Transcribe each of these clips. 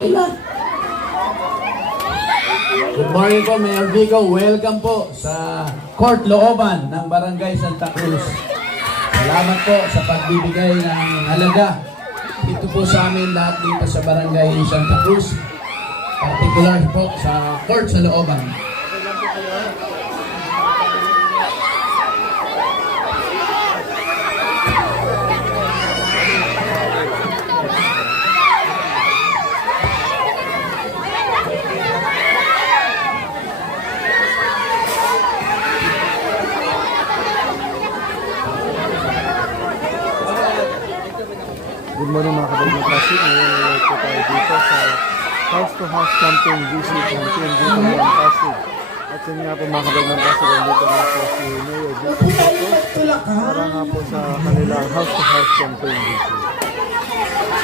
Good morning po, Mayor Vico. Welcome po sa Court Looban ng Barangay Santa Cruz. Salamat po sa pagbibigay ng halaga dito po sa amin lahat dito sa Barangay Santa Cruz. Particular po sa Court sa Looban. Good morning mga kabagang klasik. Ngayon ulit po tayo dito sa house-to-house campaign visit ng team dito ng Pasig. At yun nga po mga kabagang klasik, dito nga po si Mayor Vico para nga po sa kanilang house-to-house campaign visit.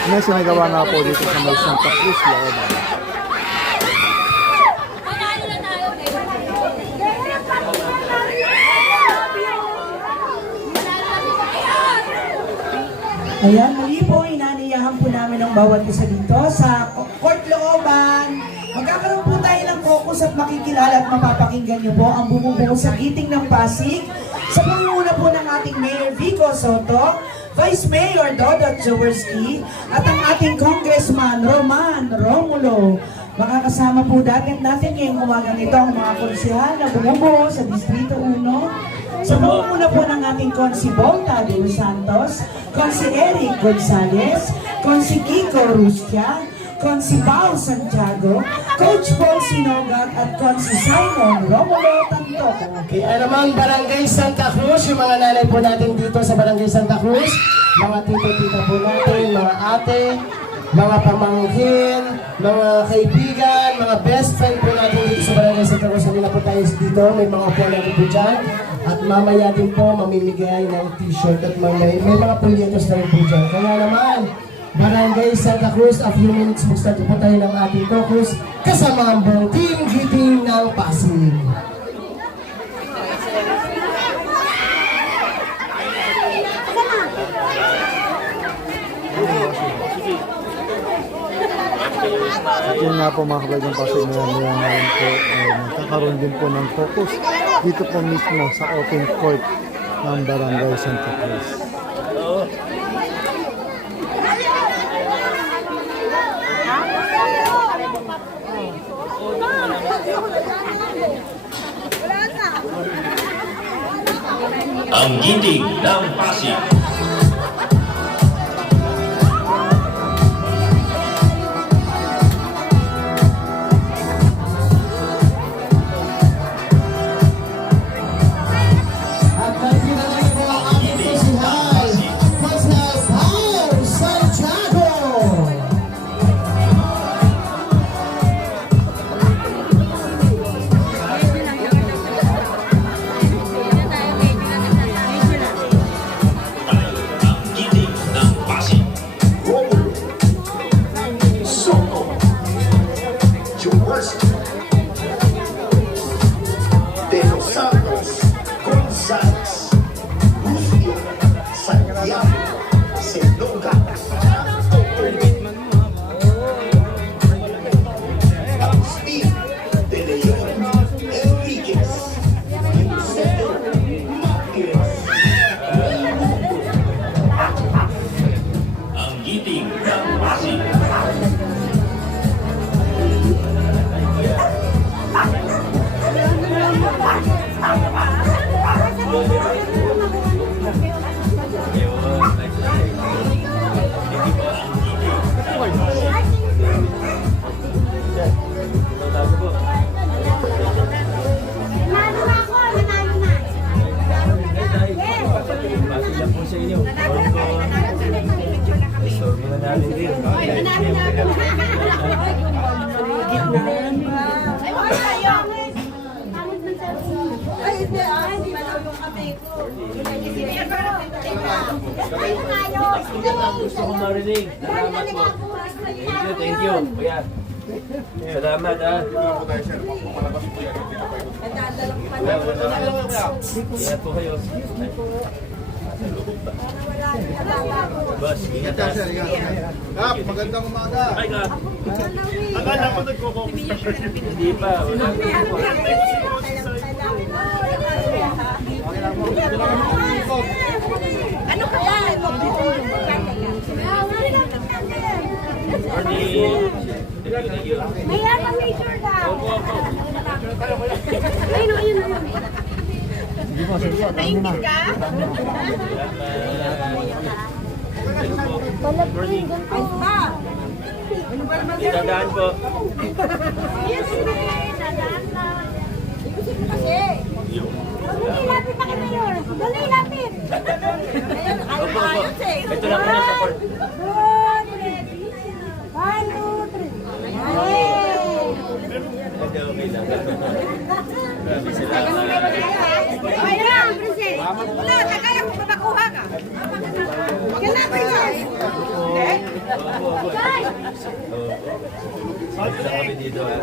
May sinagawa nga po dito sa may Santa Cruz, Looban. Ayan, muli po, inaniyahan po namin ang bawat isa dito sa Court Looban. Magkakaroon po tayo ng focus at makikilala at mapapakinggan niyo po ang bumubuo sa giting ng Pasig sa pangunguna po ng ating Mayor Vico Soto, Vice Mayor Dodot Jaworski, at ang ating Congressman Roman Romulo. Makakasama po natin ngayong umagang ito ang mga konsehal na bumubuo sa Distrito 1. Sa pangunguna po ng ating Consi Volta de los Santos, Consi Eric Gonzalez, Consi Kiko Rustia, Consi Pao Santiago, Coach Paul Sinogat at Consi Simon Romulo Tantoco. Kaya naman Barangay Santa Cruz, yung mga nanay po natin dito sa Barangay Santa Cruz, mga tito-tita po natin, mga ate, mga pamangkin, mga kaibigan, mga best friend po natin dito sa Barangay Santa Cruz. Hindi na po tayo dito, may mga upo natin po dyan. At mamaya din po mamimigay ng t-shirt at may mga pulyetos na rin po dyan. Kaya naman, Barangay Santa Cruz, a few minutes mag-start po tayo ng ating focus kasama ang buong team giting ng Pasig. At yun nga po mga kabagang Pasig, ngayon po magkakaroon din po ng focus dito po mismo sa open court ng Barangay Santa Cruz. Ang giting ng Pasig. Gusto ko marinig. Salamat po. Thank you. Kuya. Salamat ha. Ingat po kayo. Boss, ingat ha. Kap, magandang umaga. Ay, Kap. Akala ko nagko-focus. Hindi pa. Wala. Ano ka ba? Morning. Thank you. Maya ka picture daw. Opo, opo. Ayun, ayun, ayun. Naingit ka? Palagpin, ganito. Ay, ba? Dadaan po. Yes, ma'am. Dadaan lang. Ayusin mo kasi. Dali, lapit pa kami yun. Dali, lapit. Ayun, Opo, opo. ayos eh. Ito lang muna sa court. Good, ready. 1, 2, 3. Yay! Okay, okay lang. Grabe salamat. Ay, lang, princess. Wala, tagay ako makuha ka. Kailan, princess? Hindi? Opo, opo. Sabi na kami dito ha.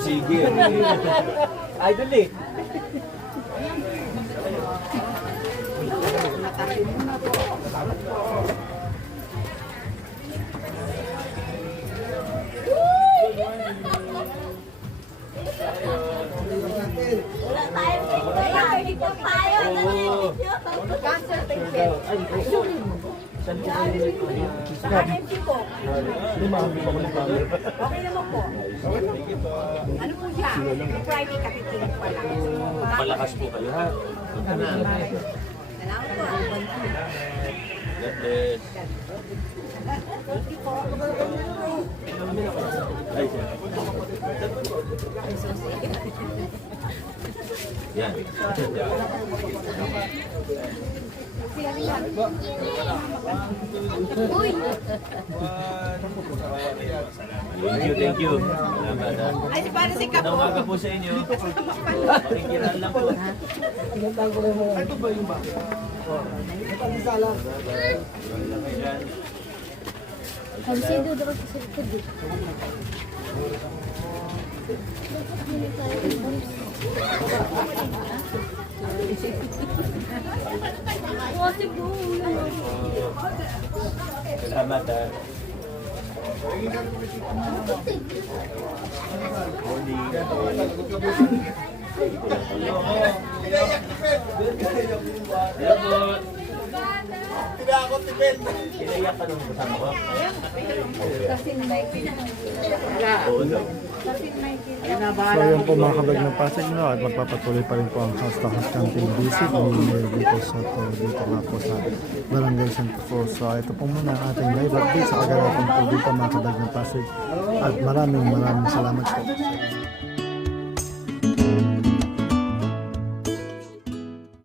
Sige. Idol eh. Wala tayong picture. Picture tayo. Cancer patient. Saan po kayo? Saka empty po. Okay naman po. Ano po siya? Friday kapitin pa lang. Malakas po kayo ha. Salamat po. God bless. Ay, siya. Yan. Uy! Thank you. Salamat ha. Ay, si para si Kapo. Magandang umaga po sa inyo. Pakikiran lang po. Consider daw sa likod eh. Salamat ha. Hello po. Pinaiyak ka nung kasama ko? Oo daw. So yun po mga kabag ng Pasig no, at magpapatuloy pa rin po ang house to house camping visit ni Mayor Vico Soto dito nga po sa Barangay Santa Cruz. So ito po muna ang ating live update sa kaganapan po dito mga kabag ng Pasig at maraming salamat po.